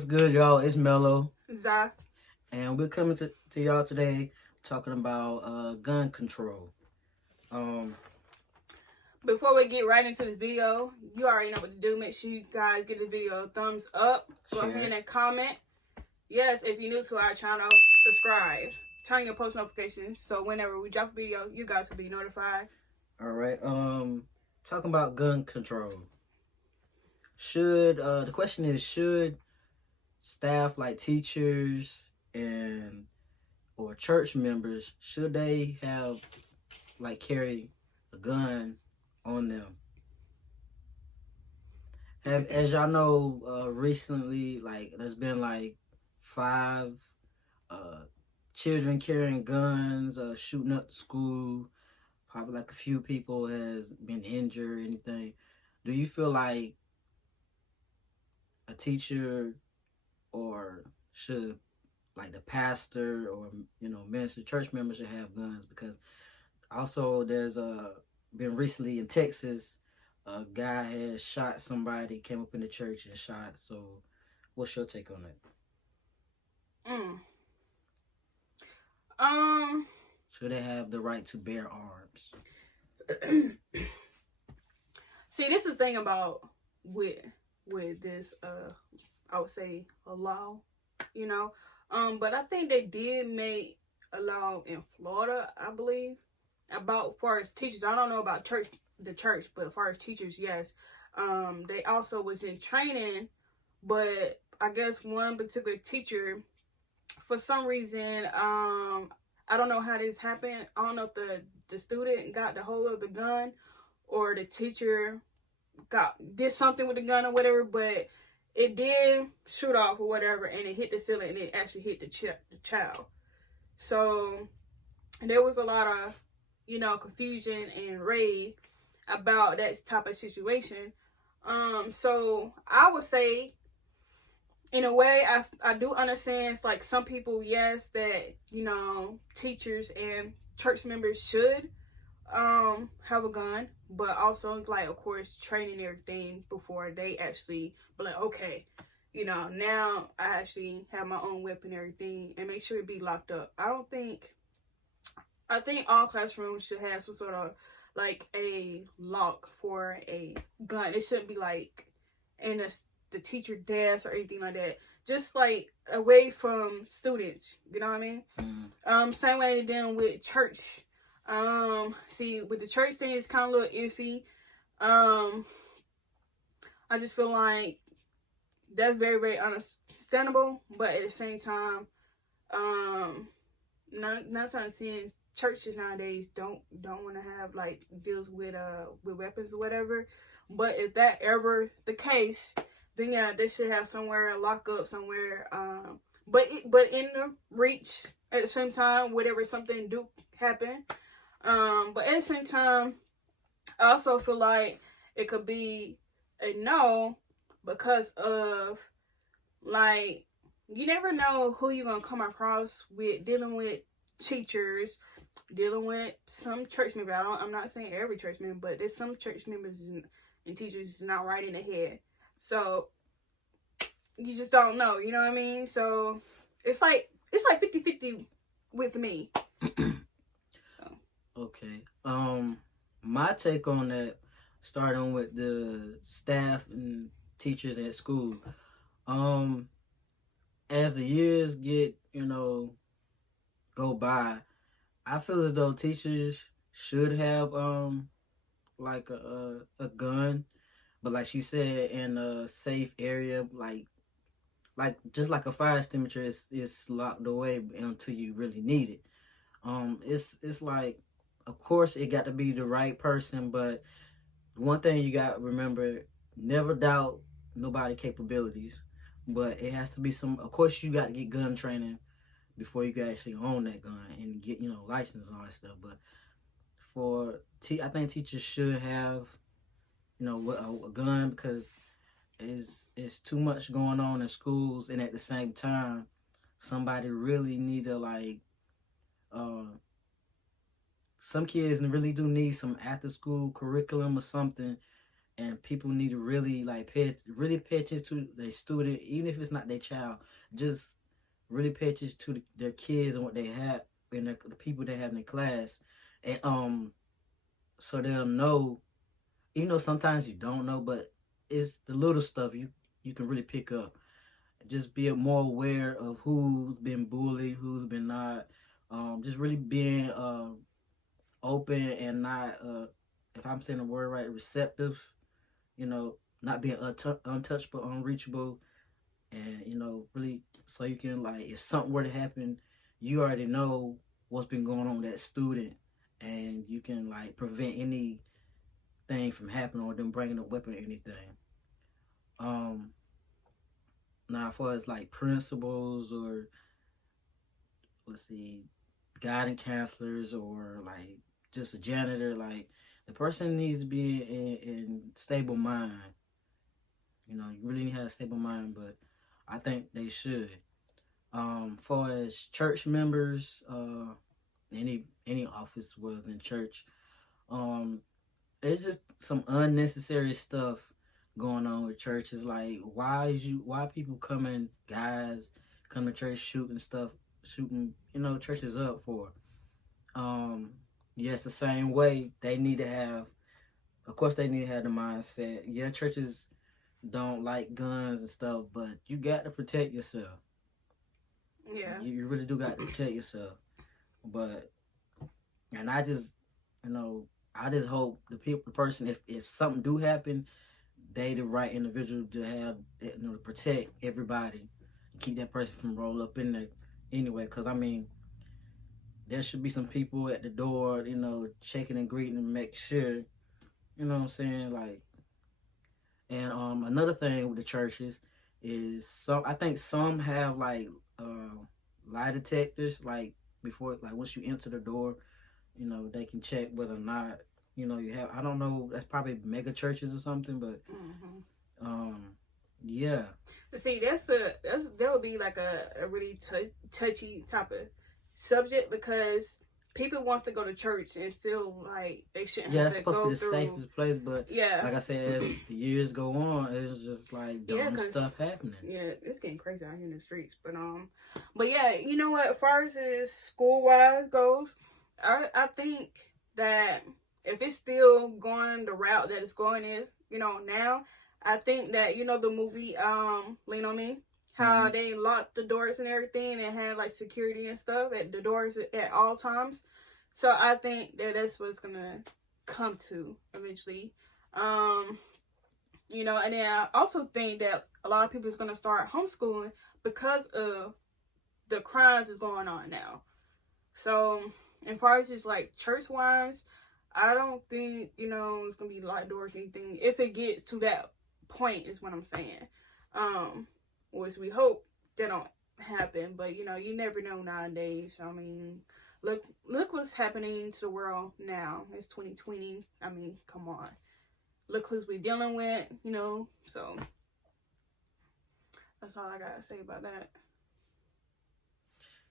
What's good, y'all? It's Mello, Zah. and we're coming to y'all today talking about gun control. Um, Before we get right into this video, you already know what to do. Make sure you guys give the video a thumbs up. Go Share. ahead and comment. Yes, if you're new to our channel, subscribe. Turn your post notifications so whenever we drop a video, you guys will be notified. All right. Talking about gun control. Should the question is, should staff like teachers and or church members, should they have like carry a gun on them? As y'all know, recently, like there's been like 5 children carrying guns, shooting up the school. Probably like a few people has been injured or anything. Do you feel like a teacher or should like the pastor or minister, church members should have guns? Because also there's been recently in Texas, a guy has shot somebody, came up in the church and shot. So what's your take on that? Should they have the right to bear arms? See, this is the thing about with this I would say a law, but I think they did make a law in Florida, I believe, about far as teachers. I don't know about the church, but as far as teachers, yes. They also was in training, but I guess one particular teacher, for some reason, I don't know how this happened. I don't know if the student got the hold of the gun or the teacher did something with the gun or whatever, but it did shoot off or whatever, and it hit the ceiling and it actually hit the child. So there was a lot of confusion and rage about that type of situation. So I would say, in a way, I do understand, like, some people, yes, that teachers and church members should have a gun, but also, like, of course, training everything before they actually be like, okay, now I actually have my own weapon and everything, and make sure it be locked up. I think all classrooms should have some sort of like a lock for a gun. It shouldn't be like in the teacher desk or anything like that. Just like away from students, you know what I mean? Mm-hmm. Same way they did with church. See, with the church thing, it's kind of a little iffy. I just feel like that's very, very understandable, but at the same time, not trying to see churches nowadays don't want to have like deals with weapons or whatever. But if that ever the case, then yeah, they should have somewhere lock up somewhere. But in the reach at the same time, whatever something do happen. But at the same time, I also feel like it could be a no because of, like, you never know who you're gonna come across with dealing with teachers, dealing with some church members. I'm not saying every church member, but there's some church members and teachers not right in the head. So you just don't know, you know what I mean? So it's like 50-50 with me. Okay. My take on that, starting with the staff and teachers at school. As the years go by, I feel as though teachers should have like a gun, but like she said, in a safe area, like just like a fire extinguisher, is locked away until you really need it. It's like, of course, it got to be the right person, but one thing you got to remember: never doubt nobody's capabilities. But it has to be some. Of course, you got to get gun training before you can actually own that gun and get license and all that stuff. But I think teachers should have a gun, because it's too much going on in schools, and at the same time, somebody really need to some kids really do need some after school curriculum or something, and people need to really like pay attention to their student, even if it's not their child. Just really pay attention to their kids and what they have and the people they have in the class, and so they'll know. Even though sometimes you don't know, but it's the little stuff you can really pick up. Just be more aware of who's been bullied, who's been not. Just really being open and not, if I'm saying the word right, receptive. You know, not being untouchable, unreachable, and really, so you can, like, if something were to happen, you already know what's been going on with that student, and you can like prevent anything from happening or them bringing a weapon or anything. Um, Now, as far as like principals or, let's see, guiding counselors or like just a janitor, like the person needs to be in stable mind. You really need to have a stable mind, but I think they should. Far as church members, any office within church, um, it's just some unnecessary stuff going on with churches. Like, why people guys come to church shooting churches up for. Yes, the same way they need to have. Of course, they need to have the mindset. Yeah, churches don't like guns and stuff, but you got to protect yourself. Yeah. You really do got to protect yourself. But, and I just hope the person, if something do happen, they the right individual to have, to protect everybody, keep that person from roll up in there anyway. Because I mean, there should be some people at the door, checking and greeting and make sure, you know what I'm saying, like. And another thing with the churches is I think some have like lie detectors, like before, like once you enter the door, they can check whether or not you have. I don't know. That's probably mega churches or something, but yeah. See, that would be like a really touchy type of subject, because people wants to go to church and feel like they shouldn't have that's to supposed to go be the through. safest place, but Yeah, like I said, as the years go on, it's just like dumb stuff happening. Yeah, it's getting crazy out here in the streets. But yeah, you know what? As far as school wise goes, I think that if it's still going the route that it's going is, now, I think that the movie Lean on Me, how they locked the doors and everything and had like security and stuff at the doors at all times. So I think that that's what's gonna come to eventually. And then I also think that a lot of people is gonna start homeschooling because of the crimes that's going on now. So as far as just like church wise, I don't think it's gonna be locked doors or anything. If it gets to that point, is what I'm saying. Which we hope that don't happen, but you never know nowadays. I mean, look what's happening to the world now. It's 2020. I mean, come on. Look who we're dealing with, so that's all I gotta say about that.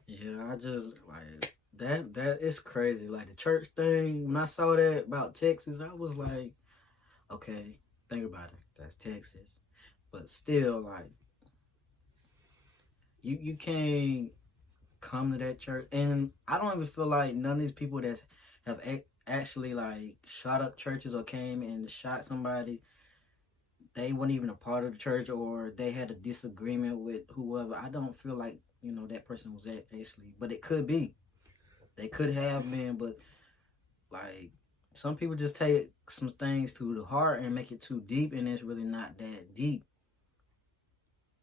Yeah, I just like that is crazy. Like the church thing, when I saw that about Texas, I was like, okay, think about it. That's Texas. But still, like, you can't come to that church. And I don't even feel like none of these people that have actually like shot up churches or came and shot somebody, they weren't even a part of the church, or they had a disagreement with whoever. I don't feel like that person was actually, but it could be. They could have been, but like some people just take some things to the heart and make it too deep, and it's really not that deep.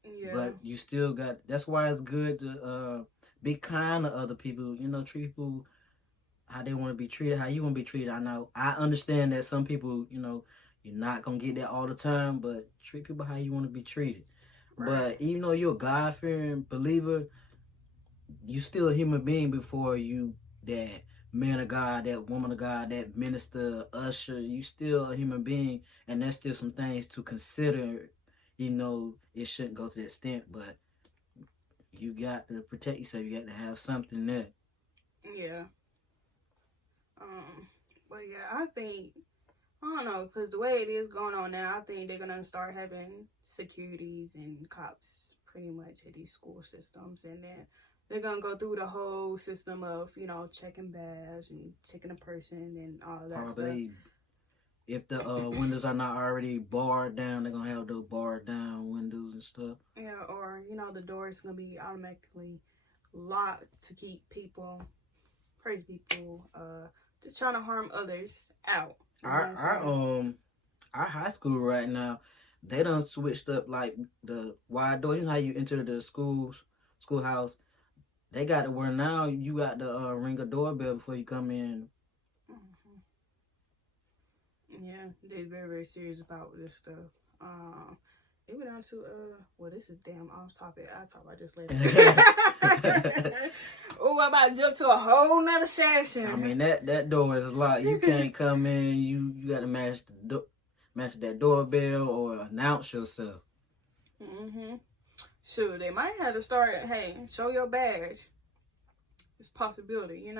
Yeah. But you still got. That's why it's good to be kind to other people. Treat people how they want to be treated, how you want to be treated. I understand that some people, you're not gonna get that all the time, but treat people how you want to be treated. Right. But even though you're a God-fearing believer, you still a human being before you that man of God, that woman of God, that minister, usher. You still a human being, and there's still some things to consider. It shouldn't go to that extent, but you got to protect yourself. You got to have something there. Yeah. But yeah, I think I don't know, because the way it is going on now, I think they're gonna start having securities and cops pretty much at these school systems, and then they're gonna go through the whole system of checking bags and checking a person and all that stuff. Probably if the windows are not already barred down, they're gonna have those barred down windows and stuff. Yeah, or the door is gonna be automatically locked to keep people, crazy people, trying to harm others out. Our high school right now, they done switched up like the wide door. You know how you enter the schoolhouse. They got it where now you got to ring a doorbell before you come in. Mm-hmm. Yeah, they're very, very serious about this stuff. It went on to well, this is damn off topic. I'll talk about this later. Oh, I'm about to jump to a whole nother session. I mean that door is locked. You can't come in. You got to match that doorbell or announce yourself. Sure, they might have to start. Hey, show your badge. It's a possibility,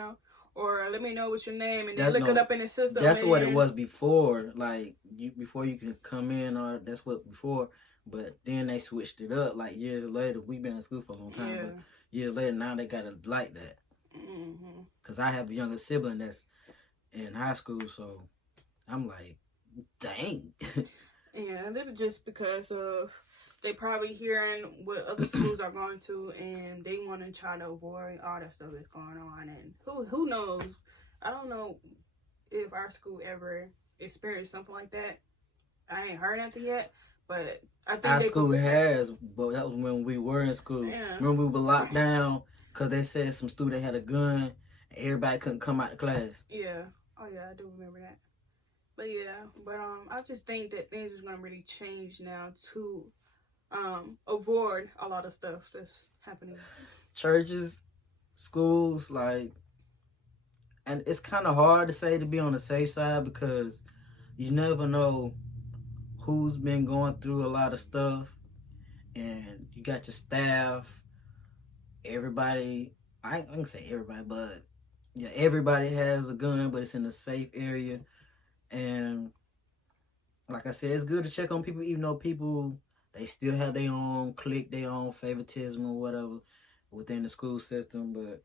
or let me know what's your name, and then look it up in the system. That's what it was before. Like before you can come in, or that's what before. But then they switched it up. Like years later, we've been in school for a long time. Yeah. But years later, now they got it like that. Cause I have a younger sibling that's in high school, so I'm like, dang. Yeah, they just because of they probably hearing what other schools are going to, and they want to try to avoid all that stuff that's going on. And who knows? I don't know if our school ever experienced something like that. I ain't heard anything yet, but I think our school has. But that was when we were in school. Yeah. Remember we were locked down because they said some student had a gun. And everybody couldn't come out of class. Yeah. Oh yeah, I do remember that. But yeah, I just think that things is gonna really change now to avoid a lot of stuff that's happening. Churches, schools, and it's kind of hard to say to be on the safe side because you never know who's been going through a lot of stuff, and you got your staff, everybody. I ain't gonna say everybody, but yeah, everybody has a gun, but it's in a safe area, and like I said, it's good to check on people, even though people. They still have their own clique, their own favoritism or whatever within the school system, but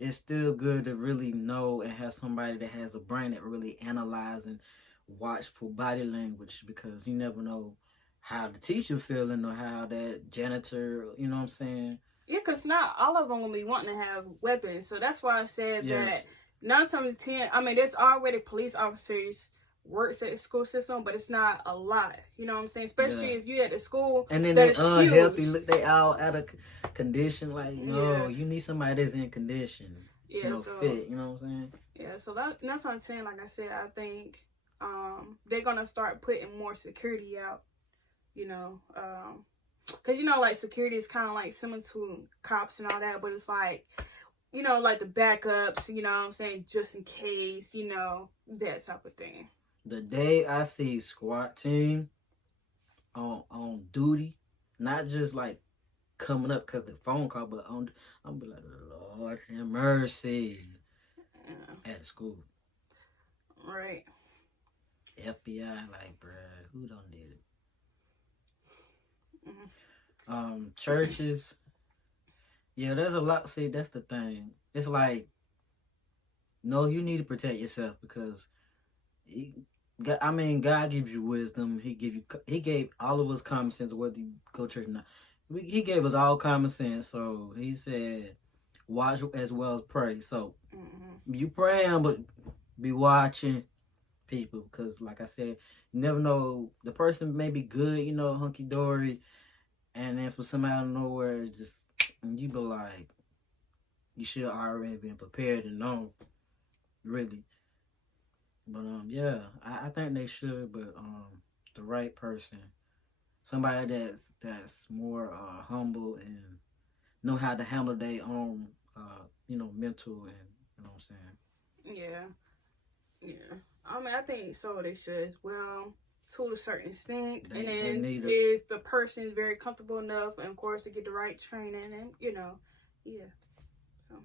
it's still good to really know and have somebody that has a brain that really analyze and watch for body language because you never know how the teacher feeling or how that janitor, you know what I'm saying? Yeah, because not all of them will be wanting to have weapons. So that's why I said that 9 times out of 10, I mean, there's already police officers works at the school system, but it's not a lot. You know what I'm saying? Especially if you're at the school. And then they unhealthy, look, they all out of condition. Like, no, you need somebody that's in condition. Yeah, fit. You know what I'm saying? Yeah, so that's what I'm saying. Like I said, I think they're gonna start putting more security out. Because like security is kind of like similar to cops and all that, but it's like. Like the backups. You know what I'm saying? Just in case. That type of thing. The day I see SWAT team on duty, not just like coming up because the phone call, but I'm be like, Lord have mercy at the school. Right. FBI, like, bruh, who done did it? Churches. Yeah, there's a lot. See, that's the thing. It's like, no, you need to protect yourself because God gives you wisdom. He gave all of us common sense, whether you go to church or not. He gave us all common sense. So he said, watch as well as pray. So you praying, but be watching people because, like I said, you never know. The person may be good, hunky dory, and then for somebody out of nowhere, just you be like, you should have already been prepared and known, really. But yeah, I think they should, but the right person, somebody that's more humble and know how to handle their own, mental and you know what I'm saying. Yeah. I mean, I think so. They should as well, to a certain extent. And then if the person is very comfortable enough, and of course, to get the right training, and So.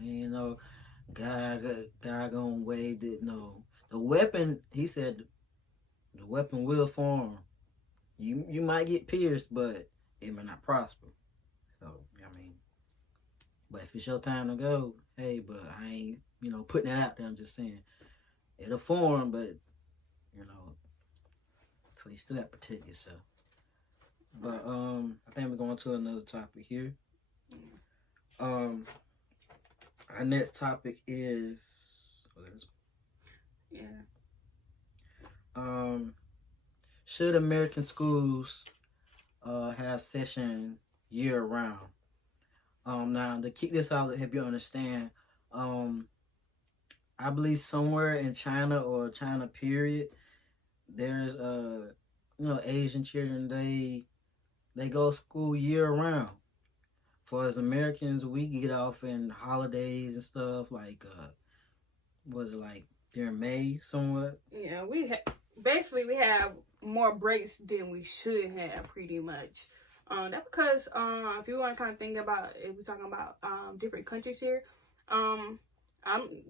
Yeah. God gonna waive it. No, the weapon, he said, the weapon will form. You might get pierced, but it may not prosper. So I mean, but if it's your time to go, hey, but I ain't putting it out there. I'm just saying it'll form, but you know, so you still got to protect yourself. But I think we're going to another topic here. Our next topic is should American schools have session year round? Now to kick this out to help you understand, I believe somewhere in China or China period, there's Asian children, they go to school year round. For as Americans, we get off in holidays and stuff like was it like during May somewhat? Yeah, basically we have more breaks than we should have, pretty much. That's because if you want to kind of think about, if we're talking about different countries here, I'm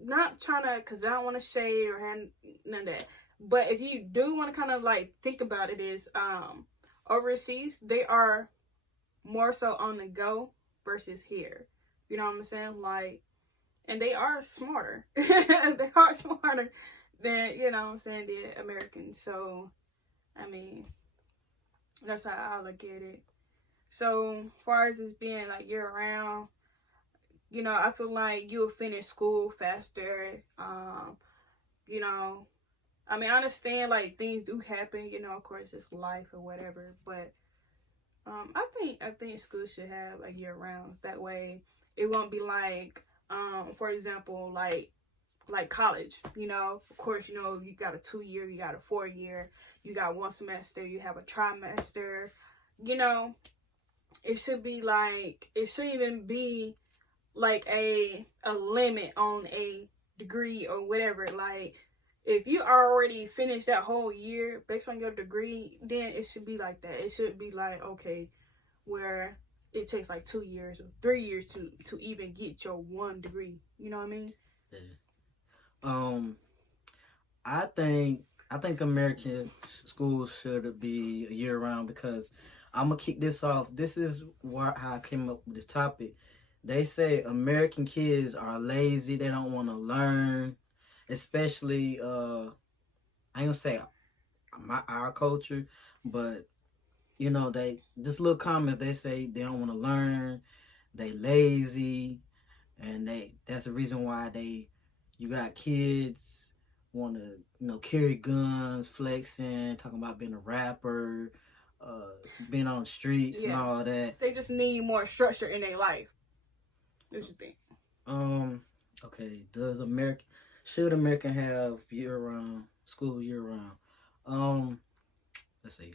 not trying to, because I don't want to shade or have none of that. But if you do want to kind of like think about it, is overseas they are more so on the go versus here. You know what I'm saying? Like, and they are smarter. They are smarter than, you know what I'm saying, the Americans. So, I mean, that's how I look at it. So, as far as this being like year round, you know, I feel like you'll finish school faster. You know, I mean, I understand like things do happen, you know, of course it's life or whatever, but I think school should have like year rounds. That way it won't be like, for example, like college, you know, of course, you know, you got a 2-year, you got a 4-year, you got 1 semester, you have a trimester, you know, it should be like, it shouldn't even be like a limit on a degree or whatever. Like, if you already finished that whole year based on your degree, then it should be like that. It should be like, okay, where it takes like 2 years or 3 years to even get your 1 degree. You know what I mean? Yeah. I think American schools should be year round because I'm gonna kick this off. This is how I came up with this topic. They say American kids are lazy. They don't want to learn, especially I ain't gonna say our culture, but you know, they just little comments. They say they don't want to learn. They lazy, and that's the reason why you got kids want to carry guns, flexing, talking about being a rapper, being on the streets and all that. They just need more structure in their life. What you think? Okay. Should America have school year round? Let's see.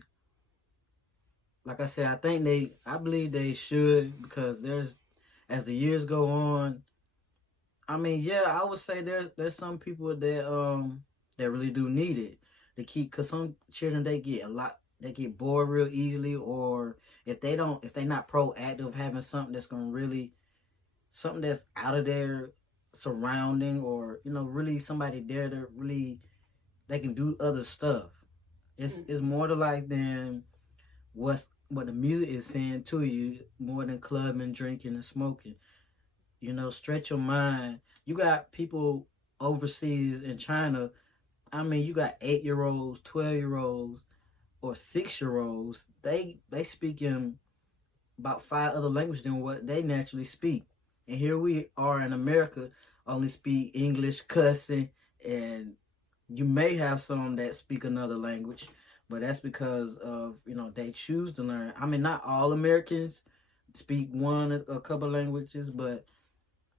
Like I said, I believe they should, because as the years go on, I mean, yeah, I would say there's some people that really do need it to keep, because some children they get bored real easily, or if they're not proactive, having something that's out of their surrounding, or really somebody there to really they can do other stuff. It's more to life than what the music is saying to you, more than clubbing, drinking, and smoking. Stretch your mind. You got people overseas in China. I mean, you got 8-year-olds, 12-year-olds, or 6-year-olds. They speaking about 5 other languages than what they naturally speak. And here we are in America, only speak English, cussing, and you may have some that speak another language, but that's because of, they choose to learn. I mean, not all Americans speak a couple languages, but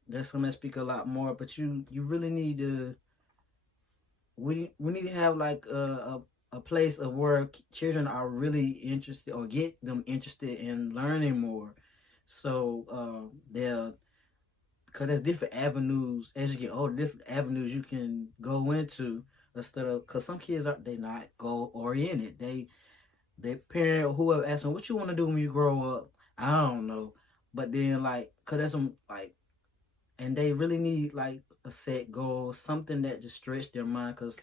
there's some that speak a lot more. But you really need to, we need to have like a place of where children are really interested, or get them interested in learning more. So because there's different avenues as you get older, different avenues you can go into, instead of, because some kids they not goal oriented. Their parent or whoever asks them, what you want to do when you grow up? I don't know. But then because there's some and they really need like a set goal, something that just stretch their mind, because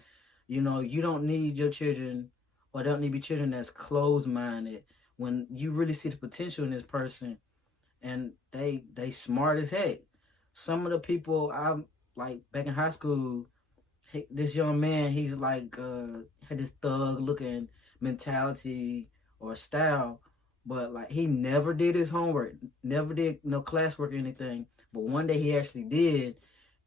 You don't need your children, or they don't need to be children that's closed minded. When you really see the potential in this person, and they smart as heck. Some of the people I'm like back in high school, this young man, he's like had this thug looking mentality or style, but like he never did his homework, never did no classwork or anything. But one day he actually did,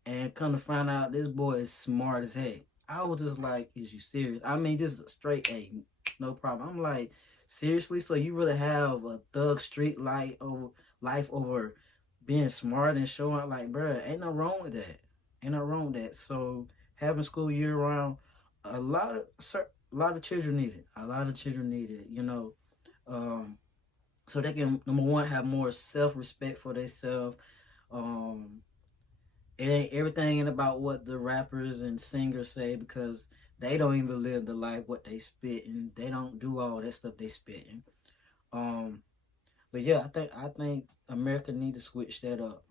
and come to find out this boy is smart as heck. I was just like, is you serious? I mean, just a straight A, no problem. I'm like, seriously? So you really have a thug street life over being smart and showing like, bruh, ain't no wrong with that. Ain't no wrong with that. So having school year round, a lot of children need it. A lot of children need it. Um, so they can, number one, have more self respect for themselves. Um, it ain't everything ain't about what the rappers and singers say, because they don't even live the life what they spitting. They don't do all that stuff they spitting. Um, but yeah, I think America need to switch that up.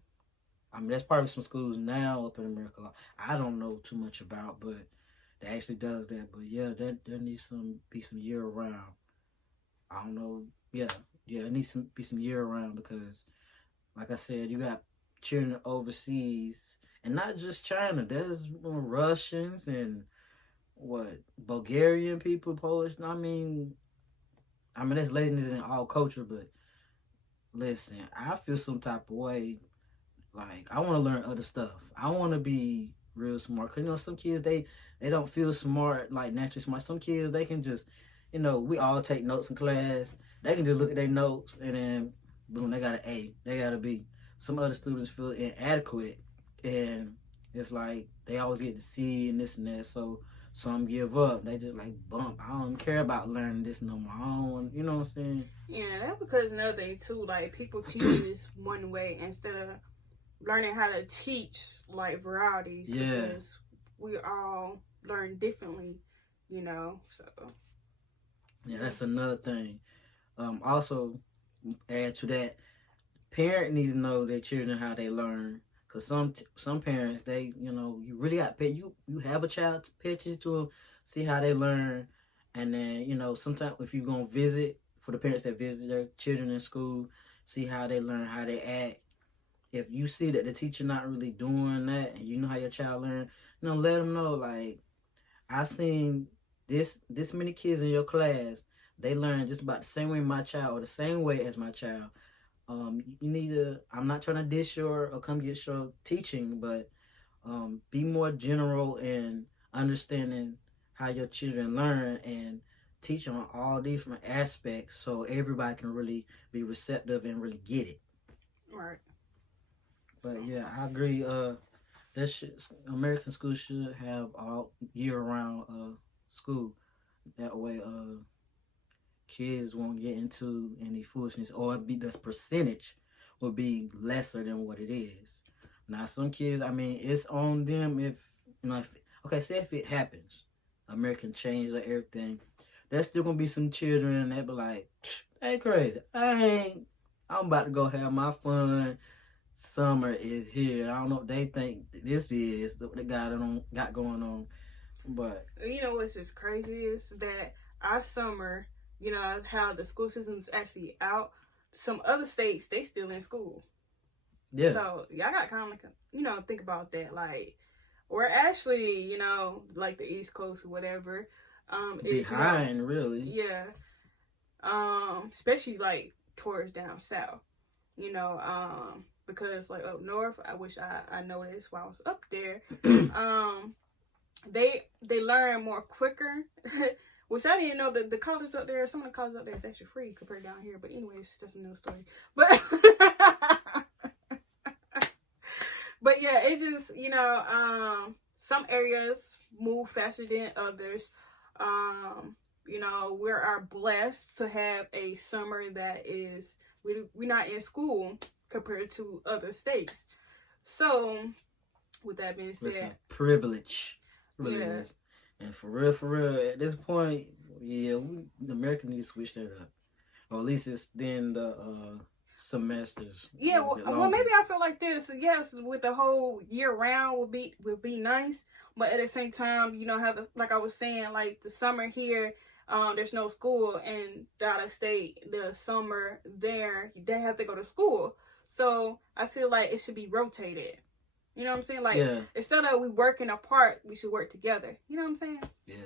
I mean, there's probably some schools now up in America I don't know too much about, but that actually does that. But yeah, there needs some be some year round. I don't know. Yeah, it needs some be some year round, because, like I said, you got children overseas, and not just China. There's Russians and what Bulgarian people, Polish. I mean, there's laziness in all culture, but listen, I feel some type of way. Like, I want to learn other stuff. I want to be real smart. Cause some kids they don't feel smart, like naturally smart. Some kids they can just, we all take notes in class. They can just look at their notes and then boom, they got an A, they got a B. Some other students feel inadequate, and it's like they always get to C and this and that. So some give up. They just like bump. I don't care about learning this no more. I don't want, you know what I'm saying? Yeah, that's because another thing too, like people teach this one way instead of learning how to teach like varieties. Yeah. Because we all learn differently, so. Yeah, that's another thing. Also, add to that, parents need to know their children how they learn. Cause some parents you really got to pay you have a child to pay attention to them, see how they learn, and then sometimes if you're gonna visit, for the parents that visit their children in school, see how they learn, how they act. If you see that the teacher not really doing that, and you know how your child learn, let them know. Like, I've seen this many kids in your class, they learn just about the same way my child, or the same way as my child. You need to. I'm not trying to dish or come get your teaching, but be more general in understanding how your children learn, and teach on all different aspects, so everybody can really be receptive and really get it. Right. But yeah, I agree. American schools should have all year round school. That way, kids won't get into any foolishness, or be the percentage will be lesser than what it is. Now, some kids, I mean, it's on them if say if it happens, American change or everything, there's still gonna be some children that be like, "Hey, crazy! I'm about to go have my fun. Summer is here. I don't know what they think this is. What they got going on, but What's just crazy is that our summer, how the school system's actually out. Some other states, they still in school. Yeah. So y'all got kind of think about that. Like, we're actually, like the East Coast or whatever, behind really. Yeah. Especially like towards down south, because like up north, I wish I noticed while I was up there. They learn more quicker. Which I didn't know that the colleges up there, some of the colleges up there is actually free compared down here. But anyways, that's another story. But but yeah, it just some areas move faster than others. We are blessed to have a summer that is we're not in school compared to other states. So with that being said, it's a privilege. Really yeah. is. And for real, at this point, yeah, the American need to switch that up. Or at least it's then the semesters. Yeah, a well, bit well, longer. maybe I feel like this. Yes, with the whole year round would be nice, but at the same time, you know, have the, like I was saying, like the summer here, there's no school, and out of state, the summer there, they have to go to school. So I feel like it should be rotated. You know what I'm saying? Like Yeah, instead of we working apart, we should work together. You know what I'm saying? yeah.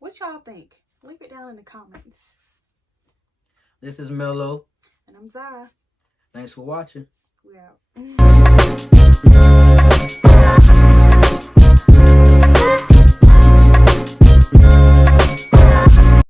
What y'all think? Leave it down in the comments. This is Mello. And I'm Zara. Thanks for watching. We out.